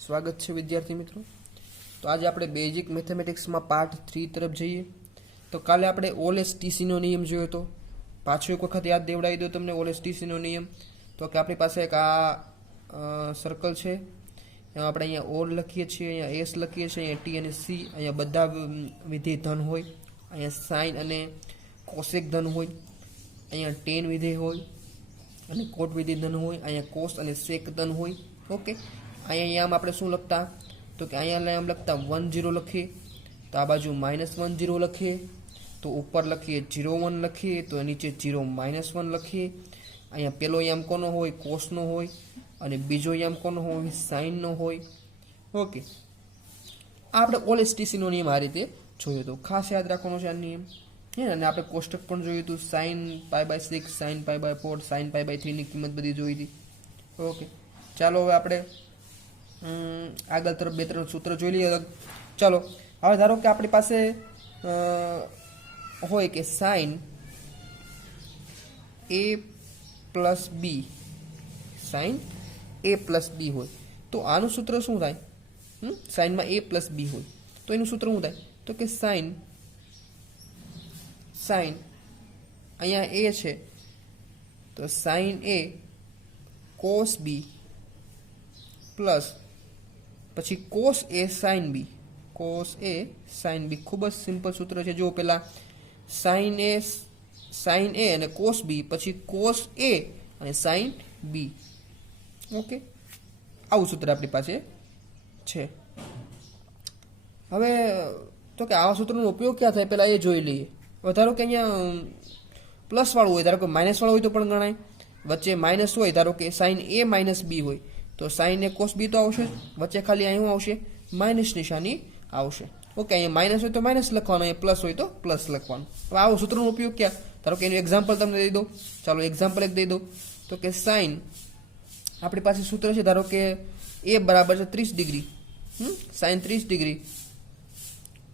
સ્વાગત છે વિદ્યાર્થી મિત્રો। તો આજે આપણે બેઝિક મેથેમેટિક્સમાં પાર્ટ 3 તરફ જઈએ। તો કાલે આપણે ઓએલએસટીસીનો નિયમ જોયો હતો। પાછો એક વખત યાદ દેવડાવી દો તમને ઓએલએસટીસીનો નિયમ। તો કે આપણી પાસે એક આ સર્કલ છે, એમાં આપણે અહીંયા ઓલ લખીએ છીએ, અહીંયા એસ લખીએ છીએ, અહીંયા ટી અને સી, અહીંયા બધા વિધેય ધન હોય, અહીંયા સાઇન અને કોસેક ધન હોય, અહીંયા ટેન વિધેય હોય અને કોટ વિધેય ધન હોય, અહીંયા કોસ અને સેક ધન હોય। ઓકે, અહીંયા આમ આપણે શું લખતા, તો કે અહીંયા આમ લખતા 1 0 લખીએ, તો આ બાજુ -1 0 લખીએ, તો ઉપર લખીએ 0 1 લખીએ, તો નીચે 0 -1 લખીએ। અહીંયા પેલો યામ કોનો હોય, કોસનો હોય, અને બીજો યામ કોનો હોય, સાઇનનો હોય। ઓકે, આ આપણે ઓએલએસટીસીનો નિયમ આ રીતે જોયો હતો, ખાસ યાદ રાખવાનો છે આ નિયમ। અને આપણે કોષ્ટક પણ જોયું હતું, sin π/6, sin π/4, sin π/3 ની કિંમત બધી જોઈ હતી। ઓકે, ચાલો હવે આપણે આગળ તરફ 2-3 સૂત્ર જોઈ લઈએ। ચાલો હવે ધારો કે આપણી પાસે હોય કે sin a plus b, sin a plus b હોય, તો આનું સૂત્ર શું થાય? સાઇનમાં a પ્લસ બી હોય તો એનું સૂત્ર શું થાય? તો કે sin અહીંયા a છે તો sin a cos b plus પછી cos a sin b, cos a sin b। ખૂબ જ સિમ્પલ સૂત્ર છે। જો પહેલા sin a અને cos b, પછી cos a અને sin b। ઓકે, આવું સૂત્ર આપણી પાસે છે। હવે તો કે આવા સૂત્રનો ઉપયોગ ક્યાં થાય પહેલા એ જોઈ લઈએ। ધારો કે અહીંયા પ્લસ વાળું હોય, ધારો કે માઇનસ વાળું હોય તો પણ ગણાય, વચ્ચે માઇનસ હોય, ધારો કે sin a માઇનસ b હોય તો sin a cos b તો આવશે, વચ્ચે ખાલી અહીં આવશે માઇનસ નિશાની આવશે। ઓકે, અહીંયા માઇનસ હોય તો માઇનસ લખવાનું, અહીંયા પ્લસ હોય તો પ્લસ લખવાનું। હવે આવો સૂત્રનો ઉપયોગ ક્યાં? ધારો કે એનું એક્ઝામ્પલ તમને દઈ દો। ચાલો એક્ઝામ્પલ એક દઈ દો, તો કે sin આપણી પાસે સૂત્ર છે, ધારો કે a બરાબર છે 30 degree, sin 30 degree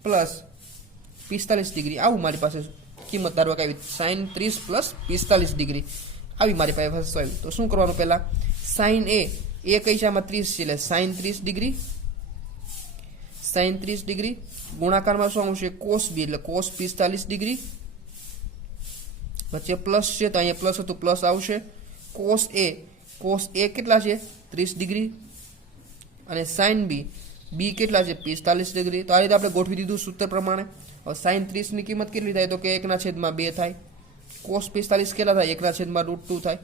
plus 45 degree, આવું મારી પાસે કિંમત ધારો કે આવી, sin 30 પ્લસ 45 ડિગ્રી આવી મારી પાસે આવી। તો શું કરવાનું, પહેલા sin a કઈ છે આમાં 30 છે, એટલે sin 30 ડિગ્રી, sin 30 ડિગ્રી ગુણાકારમાં શું આવશે, cos b એટલે cos 45 ડિગ્રી, વચ્ચે પ્લસ છે તો અહીંયા પ્લસ હતું પ્લસ આવશે, cos a કેટલા છે 30 ડિગ્રી, અને sin b કેટલા છે 45 ડિગ્રી। તો આ રીતે આપણે ગોઠવી દીધું સૂત્ર પ્રમાણે। હવે sin 30 ની કિંમત કેટલી થાય, તો કે 1/2 થાય, cos 45 કેટલા થાય, 1/√2 થાય,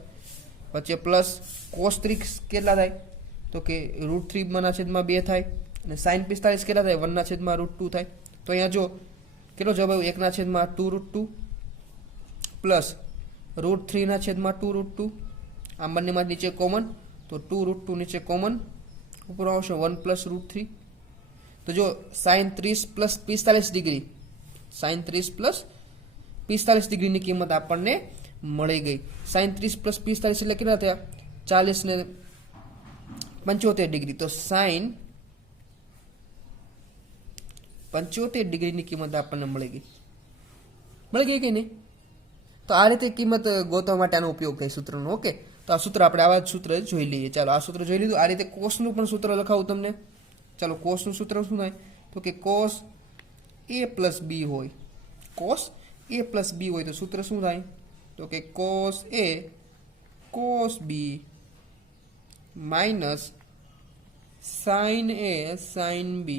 વચ્ચે પ્લસ cos 30 કેટલા થાય, તો કે √3/2 થાય, અને sin 45 કેટલા થાય, 1/√2 થાય। તો અહીંયા જો કેટલો જવાબ આવ્યો, 1/2√2 પ્લસ √3/2√2, આ બંનેમાં નીચે કોમન, તો 2√2 નીચે કોમન, ઉપર આવશે 1+√3। તો જો sin 30 plus 45 degree, sin 30 plus 45 ડિગ્રીની કિંમત આપણને મળી ગઈ। sin 30 પ્લસ 45 એટલે કેટલા થયા, 40 ને 75 ડિગ્રી, તો sin 75 ડિગ્રીની કિંમત આપણને મળી ગઈ કે નહીં? તો આ રીતે કિંમત ગોતવા માટે આનો ઉપયોગ થાય સૂત્રનો। ઓકે, તો આ સૂત્ર આપણે આવા જ સૂત્ર જોઈ લઈએ। ચાલો આ સૂત્ર જોઈ લીધું। આ રીતે કોસનું પણ સૂત્ર લખાવું તમને। ચાલો કોસનું સૂત્ર શું થાય, તો કે cos a પ્લસ બી હોય, cos a પ્લસ બી હોય તો સૂત્ર શું થાય, તો કે cos a cos b minus sin a sin b।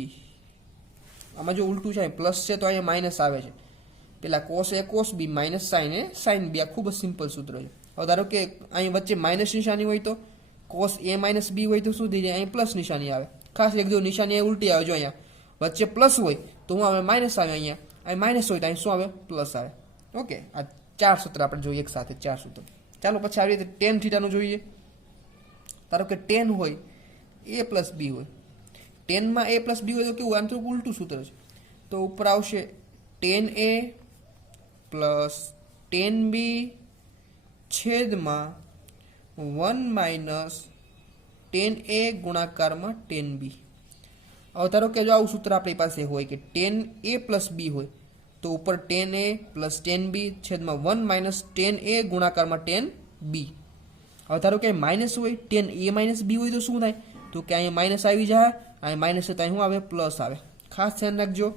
આમાં જો ઉલટું છે, પ્લસ છે તો અહીંયા માઇનસ આવે છે, પેલા cos a cos b minus sin a sin b। આ ખૂબ જ સિમ્પલ સૂત્ર છે। હવે ધારો કે અહીં વચ્ચે માઇનસ નિશાની હોય તો cos a માઇનસ b હોય તો શું થઈ જાય, અહીં પ્લસ નિશાની આવે। ખાસ એક જો નિશાની અહીં ઉલટી આવે, જો અહીંયા વચ્ચે પ્લસ હોય તો હું આવે માઇનસ આવે, અહીંયા માઇનસ હોય તો અહીં શું આવે, પ્લસ આવે। ઓકે, આ 4 સૂત્ર આપણે જોઈએ એક સાથે, 4 સૂત્ર। ચાલો પછી આવી રીતે tan થીટાનું જોઈએ। ધારો કે tan હોય a પ્લસ બી હોય, ટેનમાં a પ્લસ બી હોય તો કેવું, આમ થોડુંક ઉલટું સૂત્ર છે, તો ઉપર આવશે tan a plus tan b છેદમાં 1 માઇનસ tan a ગુણાકારમાં tan b। હવે ધારો કે જો આવું સૂત્ર આપણી પાસે હોય કે tan a પ્લસ બી હોય તો ઉપર tan a plus tan b છેદમાં 1 માઇનસ tan a ગુણાકારમાં tan b। હવે ધારો કે માઇનસ હોય tan a માઇનસ બી હોય તો શું થાય, તો કે અહીંયા માઇનસ આવી જાય, અહીંયા માઇનસ તો અહીં શું આવે? પ્લસ આવે. ખાસ ધ્યાન રાખજો,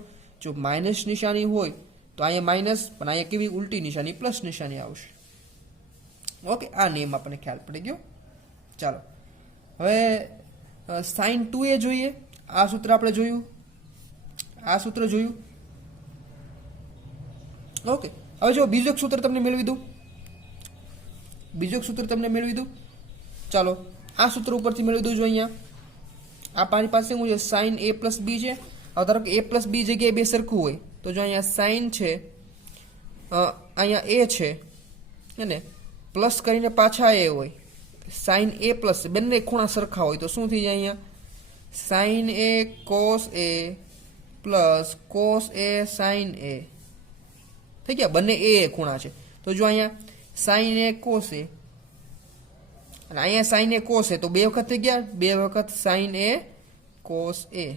જો માઇનસ નિશાની હોય તો અહીંયા માઇનસ, પણ અહીંયા કેવી ઉલટી નિશાની પ્લસ નિશાની આવશે. ઓકે, આ નિયમ આપણને ખ્યાલ પડી ગયો. ચાલો હવે સાઇન 2a જોઈએ. આ સૂત્ર આપણે જોયું, આ સૂત્ર જોયું. ઓકે, હવે જો બીજું એક સૂત્ર તમને મેળવી દઉં, બીજું એક સૂત્ર તમને મેળવી દઉં. ચાલો આ સૂત્ર ઉપરથી મેળવી દઉં. જો અહીંયા આ મારી પાસે શું છે? સાઇન a પ્લસ બી છે. હવે ધારો કે a પ્લસ બી જગ્યાએ બે સરખું હોય તો જો અહીંયા સાઇન છે, અહીંયા a છે, અને પ્લસ કરીને પાછા એ હોય, સાઇન એ પ્લસ, બંને ખૂણા સરખા હોય તો શું થઈ જાય? અહીંયા સાઇન એ કોસ એ પ્લસ કોસ એ સાઇન એ થઈ ગયા. બંને એ ખૂણા છે તો જો અહીંયા સાઇન એ કોસ એ અને અહીંયા સાઇન એ કોસ એ, તો બે વખત થઈ ગયા, બે વખત સાઇન એ કોસ એ.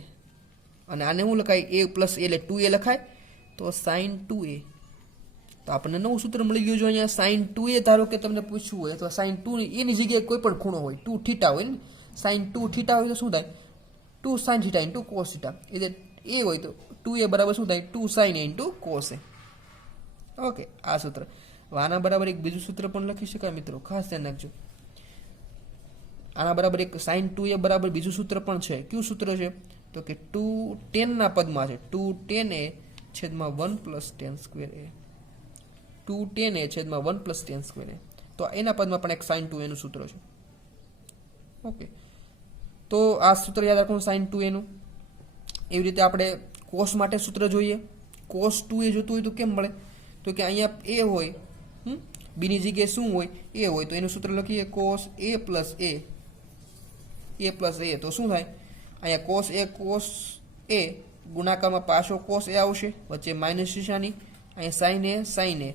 અને આને શું લખાય? એ પ્લસ એ એટલે 2a લખાય, તો સાઇન 2a. તો આપણને નવું સૂત્ર મળી ગયું. જો અહીંયા સાઇન 2a ધારો કે તમને પૂછવું હોય અથવા સાઇન 2 એની જગ્યાએ કોઈ પણ ખૂણો હોય, 2 થીટા હોય ને, સાઇન 2 થીટા હોય તો શું થાય? 2 sine theta into cos theta. એટલે એ હોય તો 2a બરાબર શું થાય? 2 sine into cos A. Okay, આ સૂત્ર. આના બરાબર એક બીજું સૂત્ર પણ લખી શકાય મિત્રો, ખાસ ધ્યાન રાખજો. આના બરાબર એક સાઇન 2a બરાબર બીજું સૂત્ર પણ છે. કયું સૂત્ર છે? તો કે 2 10 પદમાં છે, 2 10a છેદમાં 1 પ્લસ 10 સ્ક્વેર એ. 2 10a છેદમાં 1 પ્લસ 10 સ્ક્વેર એ. તો એના પદમાં પણ એક સાઇન 2a નું સૂત્ર છે. ઓકે, તો આ સૂત્ર યાદ રાખવાનું સાઇન 2a નું. એવી રીતે આપણે કોસ માટે સૂત્ર જોઈએ. કોસ 2a જોતું હોય તો કેમ મળે? તો કે અહીંયા એ હોય, બીની જગ્યાએ શું હોય? એ હોય, તો એનું સૂત્ર લખીએ cos a plus a, a plus a. તો શું થાય? અહીંયા કોસ એ ગુણાકારમાં પાછો કોસ એ આવશે, વચ્ચે માઇનસ નિશાની, અહીંયા સાઇન એ સાઇન એ,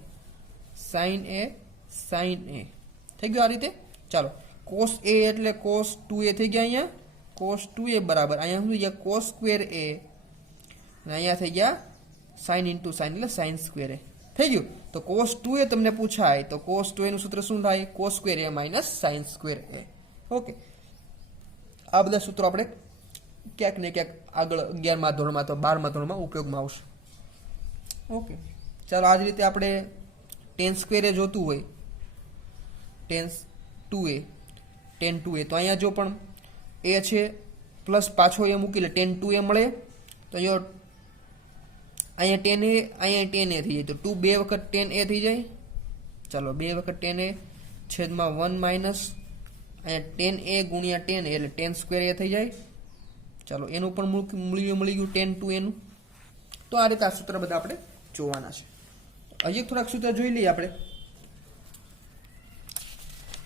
સાઇન એ સાઇન એ થઈ ગયું. આ રીતે ચાલો કોસ એ એટલે કોસ 2a થઈ ગયા. અહીંયા કોસ 2a બરાબર અહીંયા શું થઈ ગયા? કોસ સ્ક્વેર એ, અને અહીંયા થઈ ગયા સાઇન ઇન્ટુ સાઇન એટલે સાઇન સ્ક્વેર એ થઈ ગયું. તો કોસ 2a તમને પૂછાય તો કોસ 2a નું સૂત્ર શું થાય? કોસ સ્ક્વેર એ માઇનસ સાઇન સ્ક્વેર એ. ઓકે, આ બધા સૂત્રો આપણે ક્યાંક ને ક્યાંક આગળ 11મા ધોરણમાં તો 12મા ધોરણમાં ઉપયોગમાં આવશે. ઓકે, ચાલો આ જ રીતે આપણે ટેન સ્ક્વેર એ જોતું હોય, ટેન 2a, ટેન 2a, તો અહીંયા જો પણ એ છે પ્લસ પાછો એ મૂકી લે, ટેન 2a મળે તો અહીંયા ટેન એ, અહીંયા ટેન એ થઈ જાય, તો 2 બે વખત ટેન એ થઈ જાય. ચાલો 2 વખત ટેન એ છેદમાં 1 માઇનસ અહીંયા ટેન એ ગુણ્યા ટેન એ એટલે ટેન સ્ક્વેર એ થઈ જાય. ચાલો એનું પણ મળી ગયું ટેન 2a નું. તો આ રીતે આ સૂત્ર બધા આપણે જોવાના છે. હજી થોડાક સૂત્ર જોઈ લઈએ આપણે,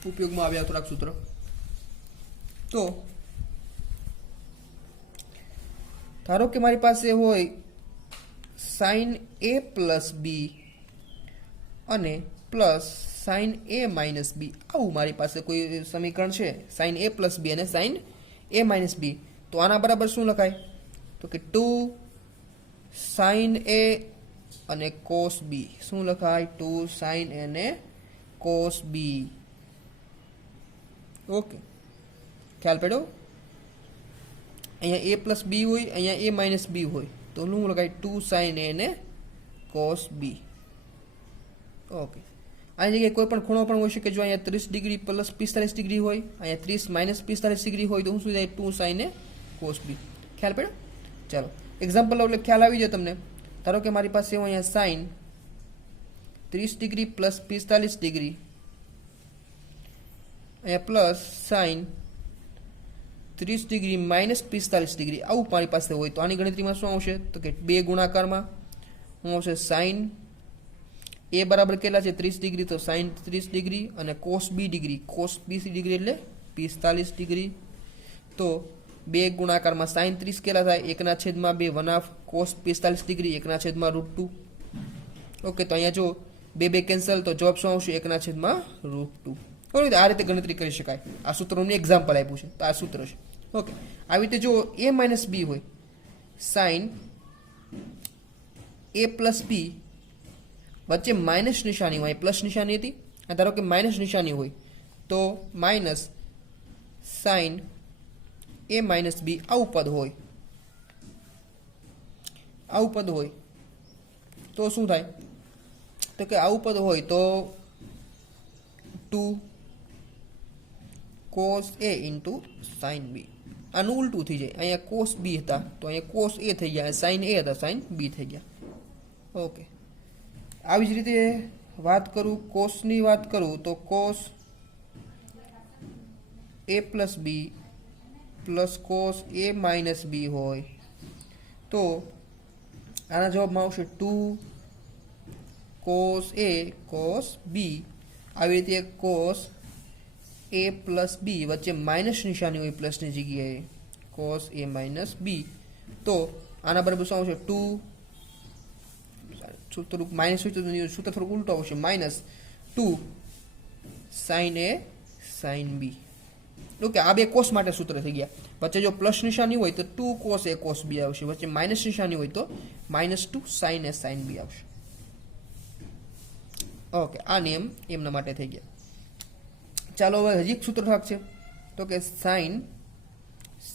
ઉપયોગમાં આવ્યા થોડાક સૂત્ર. તો ધારો કે મારી પાસે હોય સાઇન a પ્લસ બી અને પ્લસ સાઇન a માઇનસ બી, આવું મારી પાસે કોઈ સમીકરણ છે, સાઇન a પ્લસ બી અને સાઇન a માઇનસ બી. તો આના બરાબર શું લખાય? તો કે 2 સાઇન a અને કોસ બી. શું લખાય? 2 સાઇન a અને કોસ બી. ઓકે, ખ્યાલ પડ્યો? અહીંયા a પ્લસ બી હોય, અહીંયા a માઇનસ બી હોય, તો શું લખાય? 2 સાઇન a અને કોસ બી. ઓકે, આ જગ્યાએ કોઈ પણ ખૂણો પણ હોઈ શકે. જો અહીંયા 30 ડિગ્રી પ્લસ 45 ડિગ્રી હોય, અહીંયા 30 માઇનસ 45 ડિગ્રી હોય, તો શું થાય? 2 સાઇન a કોસ બી. ખ્યાલ પડ્યો? ચાલો એક્ઝામ્પલ એટલે ખ્યાલ આવી જાય તમને. ધારો કે મારી પાસે અહીંયા સાઇન 30 ડિગ્રી પ્લસ 45 ડિગ્રી, અહીંયા plus sine 30 degree minus 45 degree, આવું મારી પાસે હોય તો આની ગણતરીમાં શું આવશે? તો કે 2 ગુણાકારમાં શું આવશે? સાઇન એ બરાબર કેટલા છે? 30 ડિગ્રી, તો સાઇન 30 ડિગ્રી અને cos B degree, cos B degree એટલે 45 ડિગ્રી. તો 2 ગુણાકારમાં સાઇન 30 કેટલા થાય? 1/2 1/2 કોસ 45 ડિગ્રી 1/√2. ઓકે, તો અહીંયા જો 2 કેન્સલ, તો જવાબ શું આવશે? 1/√2. આ રીતે ગણતરી કરી શકાય. આ સૂત્રોનું એક્ઝામ્પલ આપ્યું છે, તો આ સૂત્ર છે. ઓકે, આવી રીતે જો a માઇનસ બી હોય, સાઇન a પ્લસ બી, વચ્ચે માઇનસ નિશાની હોય, પ્લસ નિશાની હતી, ધારો કે માઇનસ નિશાની હોય તો માઇનસ સાઇન a માઇનસ બી આવું પદ હોય તો શું થાય? તો કે આવું પદ હોય તો 2 cos a into sin b. આનું ઉલટું થઈ જાય. અહીંયા cos b હતા તો અહીંયા cos a થઈ ગયા, sin a હતા sin b થઈ ગયા. ઓકે, આવી જ રીતે વાત કરું કોસની વાત કરું તો cos a plus b plus cos a minus b હોય તો આના જવાબમાં આવશે 2 cos a cos b. આવી રીતે cos a પ્લસ બી વચ્ચે માઇનસ નિશાની હોય પ્લસની જગ્યાએ cos a માઇનસ બી. તો આના બરાબર શું આવશે? 2 સૂત્ર માઇનસ હોય તો સૂત્ર થોડુંક ઉલટું આવશે, minus 2 sin a sin b. Okay, આ બે કોસ માટે સૂત્ર થઈ ગયા. વચ્ચે જો પ્લસ નિશાની હોય તો 2 cos a cos b આવશે, વચ્ચે માઇનસ નિશાની હોય તો -2 sin a sin b આવશે. ઓકે, આ નિયમ એમના માટે થઈ ગયા. ચાલો હવે હજી એક સૂત્ર છે તો કે sin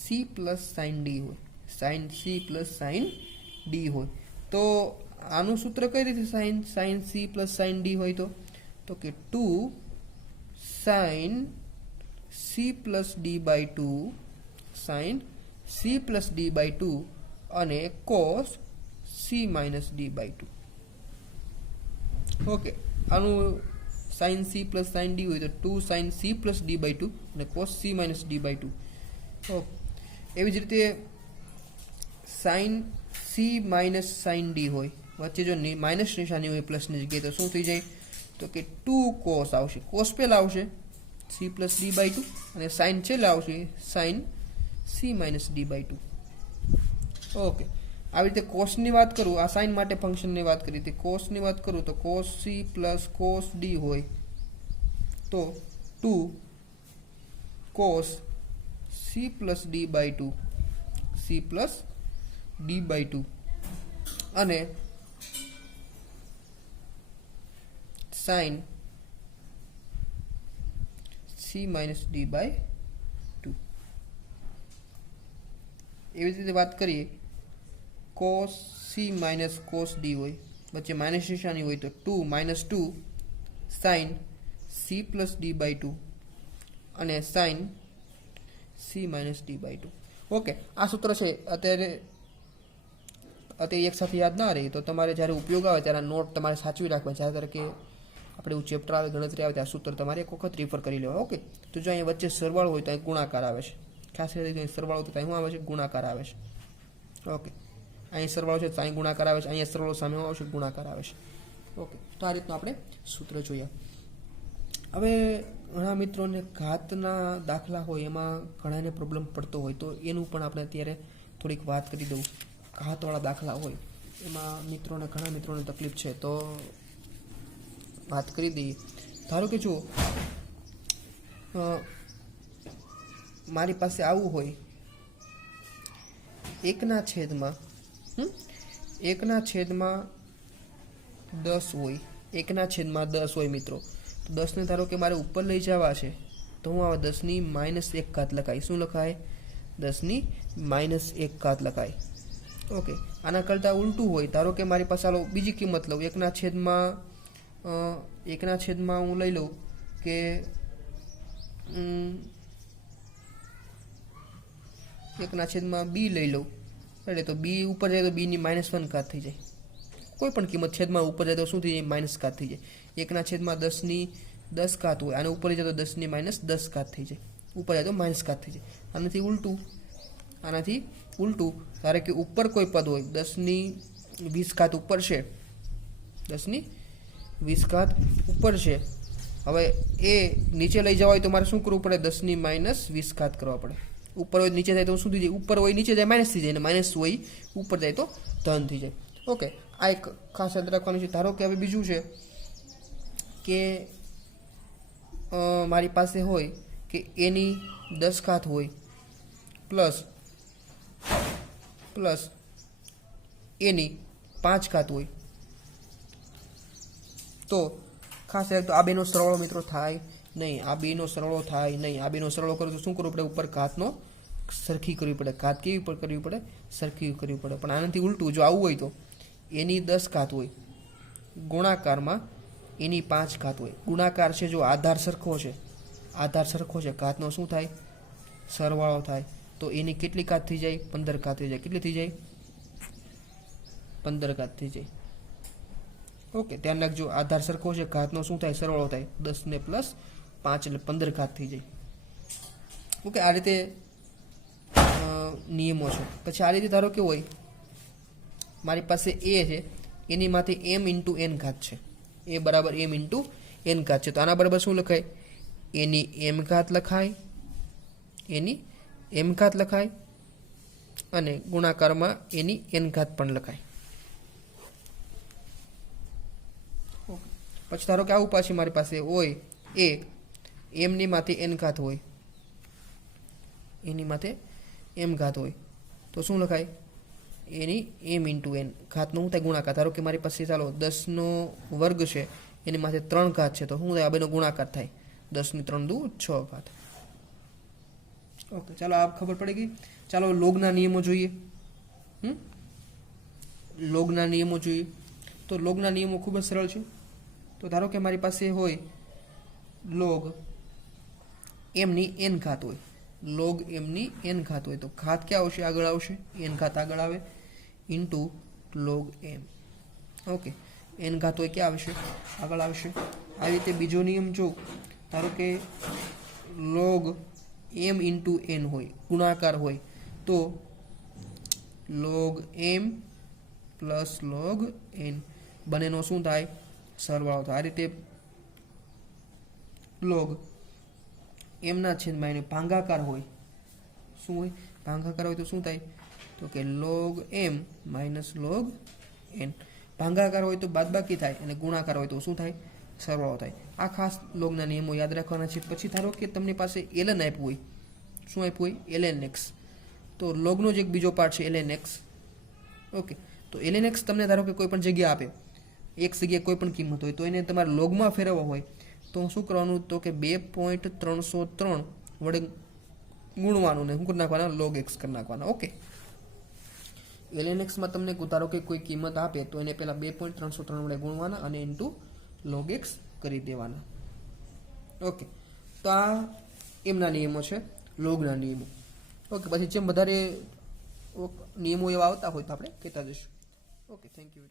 c plus sin d હોય, sin c plus sin d હોય તો આનું સૂત્ર કઈ રીતે sin c plus sin d હોય તો કે 2 sin c plus d by 2 sin c plus d by 2 અને cos c minus d by 2. Okay, આનું sin c plus sin d હોય તો 2 sin c plus d by 2 અને cos c minus d by 2. Okay, એવી જ રીતે sin c minus sin d હોય, વચ્ચે જો માઇનસ નિશાની હોય પ્લસની જગ્યાએ તો શું થઈ જાય? તો કે 2 cos આવશે, cos પહેલા આવશે c પ્લસ d બાય 2 અને sin છેલ્લા આવશે sin c minus d by 2. Okay, આવી રીતે કોસની વાત કરું, આ સાઇન માટે ફંક્શનની વાત કરી હતી, કોસની વાત કરું તો cos c plus cos d હોય તો 2 cos c plus d by 2 c plus d by 2 અને sin c minus d by 2. એવી રીતે વાત કરીએ cos c minus cos d હોય, વચ્ચે માઇનસ નિશાની હોય તો 2 sin c plus d by 2 અને sin c minus d by 2. Okay, આ સૂત્ર છે અત્યારે એક સાથે યાદ ના રહે તો તમારે જ્યારે ઉપયોગ આવે ત્યારે નોટ તમારે સાચવી રાખવા, જ્યારે કે આપણે એવું ચેપ્ટર આવે ગણતરી આવે ત્યારે સૂત્ર તમારે એક વખત રિફર કરી લેવા. ઓકે, તો જો અહીંયા વચ્ચે સરવાળો હોય તો અહીં ગુણાકાર આવે છે, ખાસ કરીને સરવાળો તો અહીં આવે છે ગુણાકાર આવે છે. ઓકે, અહીં સરવાળો છે તો અહીં ગુણાકાર આવે છે, અહીંયા સરવાળો સામે આવશે ગુણાકાર આવે છે. ઓકે, તો આ રીતનું આપણે સૂત્ર જોયા. હવે ઘણા મિત્રોને ઘાતના દાખલા હોય એમાં ઘણાને પ્રોબ્લેમ પડતો હોય તો એનું પણ આપણે અત્યારે થોડીક વાત કરી દઉં. ઘાતવાળા દાખલા હોય એમાં ઘણા મિત્રોને તકલીફ છે તો વાત કરી દઈએ. ધારો કે જો મારી પાસે આવું હોય 1/10 હોય, 1/10 હોય મિત્રો. 10 ને ધારો કે મારે ઉપર લઈ જવા છે તો હું આ 10 ની -1 લખાય. શું લખાય? 10 ની -1 લખાય. ઓકે, આના કરતાં ઉલટું હોય, ધારો કે મારી પાસે ચાલો બીજી કિંમત લઉં, 1/10 હું લઈ લઉં કે 1/b લઈ લઉં, એટલે તો b ઉપર જાય તો b ની -1 થઈ જાય. કોઈ પણ કિંમત છેદમાં ઉપર જાય તો શું થઈ જાય? -1 થઈ જાય. 1/10 ની 10 હોય અને ઉપર જાય તો 10 ની -10 થઈ જાય, ઉપર જાય તો -1 થઈ જાય. આનાથી ઉલટું ધારે કે ઉપર કોઈ પદ હોય 10 ની 20 ઉપર છે, 10 ની 20 ઉપર છે. હવે એ નીચે લઈ જવા હોય તો મારે શું કરવું પડે? 10 ની -20 કરવા પડે. ઉપર હોય નીચે જાય તો શું થઈ જાય? ઉપર હોય નીચે જાય માઇનસ થઈ જાય, અને માઇનસ હોય ઉપર જાય તો ધન થઈ જાય. ઓકે, આ એક ખાસ યાદ રાખવાનું છે. ધારો કે હવે બીજું છે કે મારી પાસે હોય કે a ની 10 હોય પ્લસ a ની 5 હોય તો ખાસ યાદ તો આ બેનો સરવાળો મિત્રો થાય નહીં, આ બેનો સરવાળો થાય નહીં. આ બેનો સરવાળો કરો તો શું કરવું પડે? ઉપર ઘાતનો સરખી કરવી પડે, ઘાત કેવી પણ કરવી પડે, સરખી કરવી પડે. પણ આનાથી ઉલટું જો આવું હોય તો એની 10 ઘાત હોય, ગુણાકારમાં એની 5 ઘાત હોય. ગુણાકાર છે જો આધાર સરખો છે, આધાર સરખો છે, ઘાતનો શું થાય, સરવાળો થાય. તો એની કેટલી ઘાત થઈ જાય, 15 ઘાત થઈ જાય. કેટલી થઈ જાય, 15 ઘાત થઈ જાય. ઓકે, ધ્યાન રાખજો, આધાર સરખો છે, ઘાતનો શું થાય, સરવાળો થાય. 10 ને પ્લસ 5 એટલે 15 ઘાત થઈ જાય. ઓકે, આ રીતે નિયમો છે. પછી આ રીતે ધારો કે હોય મારી પાસે એ છે, એની માથે m ઇન્ટુ n ઘાત છે, એ બરાબર m ઇન્ટુ n ઘાત છે. તો આના બરાબર શું લખાય, એની m ઘાત લખાય, એની m ઘાત લખાય અને ગુણાકારમાં એની n ઘાત પણ લખાય. પછી ધારો કે આવું પાછી મારી પાસે હોય એ m ની માથે n ઘાત હોય, એની માથે m ઘાત હોય, તો શું લખાય, એની m ઇન્ટુ n ઘાતનો શું થાય, ગુણાકાર. ધારો કે મારી પાસે ચાલો 10 નો વર્ગ છે, એની માથે 3 ઘાત છે, તો શું થાય, આ બેનો ગુણાકાર થાય. 10 ની 3 દુ 6 ઘાત. ઓકે, ચાલો આ ખબર પડી ગઈ. ચાલો લોગના નિયમો જોઈએ. લોગના નિયમો જોઈએ. તો લોગના નિયમો ખૂબ જ સરળ છે. તો ધારો કે મારી પાસે હોય લોગ m ની n ઘાત હોય, લોગ m ની n ઘાત હોય, તો ઘાત ક્યાં આવશે, આગળ આવશે, n ઘાત આગળ આવે, into log m. Okay, n ઘાત હોય ક્યાં આવશે, આગળ આવશે. આ રીતે બીજો નિયમ જો ધારો કે લોગ m ઇન્ટુ n હોય, ગુણાકાર હોય, તો log m plus log n બંનેનો શું થાય, સરવાળો થાય. આ રીતે લોગ m ના છેદમાં એને ભાગાકાર હોય, શું હોય, ભાગાકાર હોય તો શું થાય, તો કે log m minus log n. ભાગાકાર હોય તો બાદબાકી થાય અને ગુણાકાર હોય તો શું થાય, સરવાળો થાય. આ ખાસ લોગના નિયમો યાદ રાખવાના છે. પછી ધારો કે તમને પાસે ln આપ્યું હોય, શું આપ્યું હોય, ln x. તો લોગનો જ એક બીજો પાર્ટ છે ln x. ઓકે, તો ln x તમને ધારો કે કોઈ પણ જગ્યા આપે, એક જગ્યાએ કોઈ પણ કિંમત હોય, તો એને તમારે લોગમાં ફેરવવો હોય તો શું કરવાનું, તો કે 2.303 વડે ગુણવાનું ને શું કરી નાખવાના, લોગ x કરી નાખવાના. ઓકે, ln x માં તમને ધારો કે કોઈ કિંમત આપે તો એને પહેલા 2.303 વડે ગુણવાના અને ઇન્ટુ લોગ x કરી દેવાના. ઓકે, તો આ એમના નિયમો છે, લોગના નિયમો. ઓકે, પછી જેમ વધારે નિયમો એવા આવતા હોય તો આપણે કહેતા જઈશું. Okay, thank you.